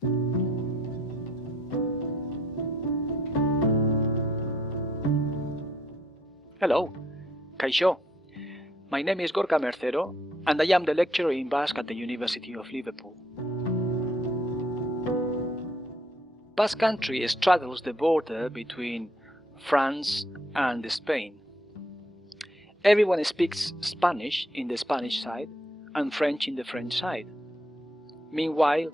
Hello, Kaixo. My name is Gorka Mercero, and I am the lecturer in Basque at the University of Liverpool. Basque Country straddles the border between France and Spain. Everyone speaks Spanish in the Spanish side and French in the French side. Meanwhile,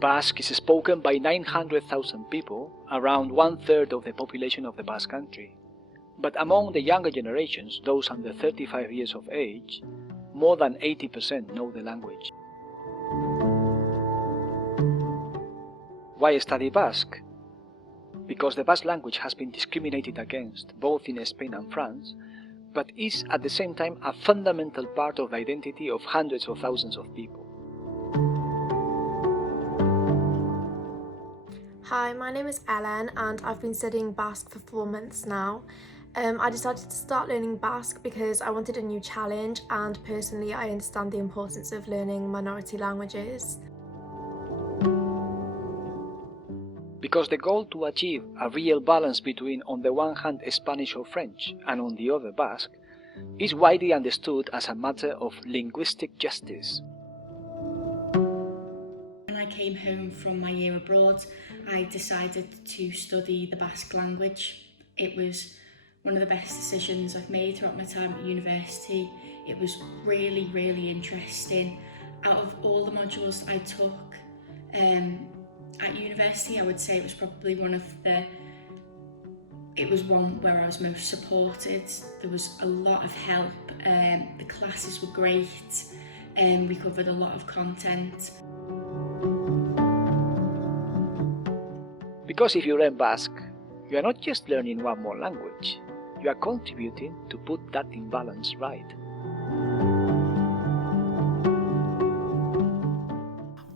Basque is spoken by 900,000 people, around one-third of the population of the Basque Country. But among the younger generations, those under 35 years of age, more than 80% know the language. Why study Basque? Because the Basque language has been discriminated against both in Spain and France, but is at the same time a fundamental part of the identity of hundreds of thousands of people. Hi, my name is Ellen and I've been studying Basque for 4 months now. I decided to start learning Basque because I wanted a new challenge, and personally I understand the importance of learning minority languages. Because the goal to achieve a real balance between, on the one hand, Spanish or French, and on the other, Basque, is widely understood as a matter of linguistic justice. When I came home from my year abroad, I decided to study the Basque language. It was one of the best decisions I've made throughout my time at university. It was really, really interesting. Out of all the modules I took at university, I would say it was probably one where I was most supported. There was a lot of help. The classes were great. We covered a lot of content. Because if you learn Basque, you are not just learning one more language, you are contributing to put that imbalance right.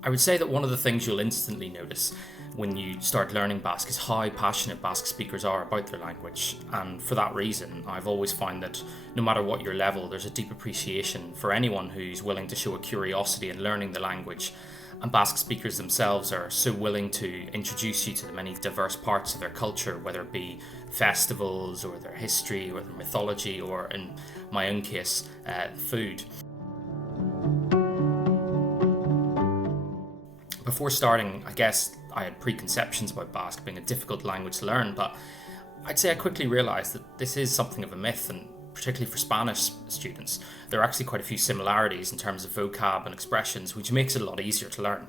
I would say that one of the things you'll instantly notice when you start learning Basque is how passionate Basque speakers are about their language, and for that reason I've always found that no matter what your level, there's a deep appreciation for anyone who's willing to show a curiosity in learning the language, and Basque speakers themselves are so willing to introduce you to the many diverse parts of their culture, whether it be festivals or their history or their mythology, or in my own case, food. Before starting, I guess I had preconceptions about Basque being a difficult language to learn, but I'd say I quickly realised that this is something of a myth, and particularly for Spanish students, there are actually quite a few similarities in terms of vocab and expressions, which makes it a lot easier to learn.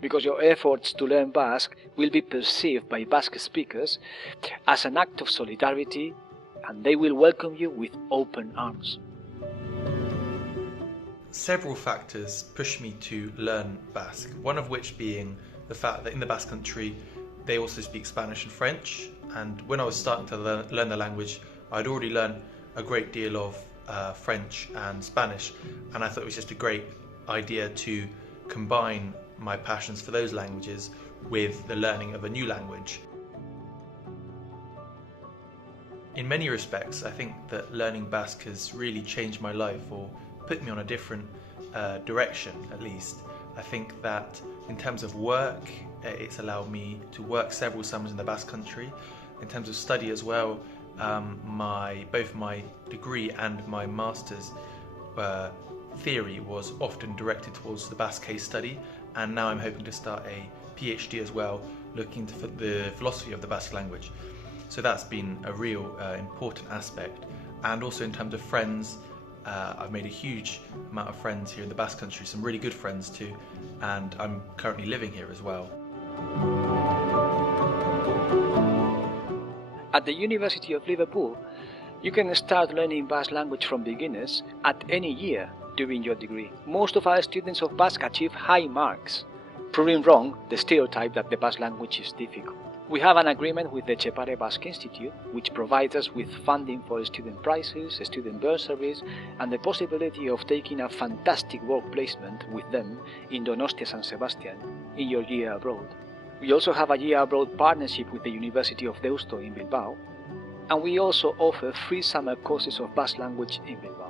Because your efforts to learn Basque will be perceived by Basque speakers as an act of solidarity, and they will welcome you with open arms. Several factors pushed me to learn Basque, one of which being the fact that in the Basque Country they also speak Spanish and French, and when I was starting to learn the language, I'd already learned a great deal of French and Spanish, and I thought it was just a great idea to combine my passions for those languages with the learning of a new language. In many respects, I think that learning Basque has really changed my life, or put me on a different direction at least. I think that in terms of work, it's allowed me to work several summers in the Basque Country. In terms of study as well, both my degree and my master's theory was often directed towards the Basque case study, and now I'm hoping to start a PhD as well, looking into the philosophy of the Basque language. So that's been a real important aspect. And also in terms of friends, I've made a huge amount of friends here in the Basque Country, some really good friends too, and I'm currently living here as well. At the University of Liverpool, you can start learning Basque language from beginners at any year during your degree. Most of our students of Basque achieve high marks, proving wrong the stereotype that the Basque language is difficult. We have an agreement with the Chepare Basque Institute, which provides us with funding for student prizes, student bursaries, and the possibility of taking a fantastic work placement with them in Donostia San Sebastian in your year abroad. We also have a year abroad partnership with the University of Deusto in Bilbao, and we also offer free summer courses of Basque language in Bilbao.